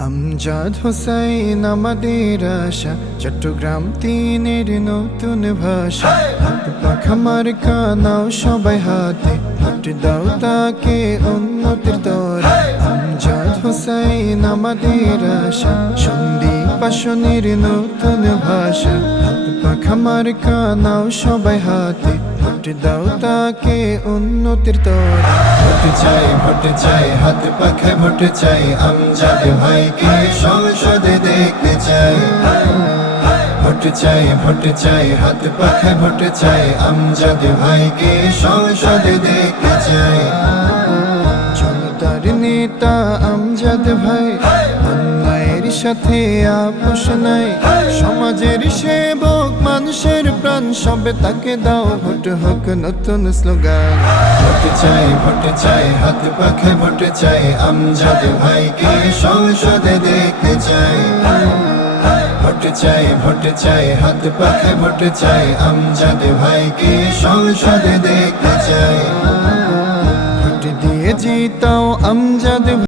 আমজাদ হোসাইন আমাদের আশা। চট্টগ্রাম তিনের নতুন ভাষা। হাত পাখা মার কানাও সবাই হাতে। হাট দাও তাকে উন্নতির তরে। আমজাদ হোসাইন আমাদের আশা। সন্ধি পাশনের নতুন ভাষা। হাত পাখা মার কানাও সবাই হাতে। ভোট দাও তাকে উন্নতির তরে। ভোট চাই ভোট চাই, হাত পাখে ভোট চাই, আমজাদ ভাইকে সংসদে দেখতে চাই। ভোট চাই ভোট চাই, হাত পাখে ভোট চাই, আমজাদ ভাইকে সংসদে দেখতে চাই। জনতার নেতা, আমজাদ ভাই, অন্যায়ের সাথে আপোষ নাই। সমাজের সেবক, মানুষের প্রাণ, সবে তাকে দাও ভোট হোক নতুন স্লোগান। চাই, ভোট চাই, হাত পাখে ভোট চাই, আমজাদ ভাইকে সংসদে দেখতে চাই। ভোট চাই ভোট চাই, হাত পাখে ভোট চাই, আমজাদ ভাইকে সংসদে দেখতে চাই। ভোট দিয়ে জিতাও আমজাদ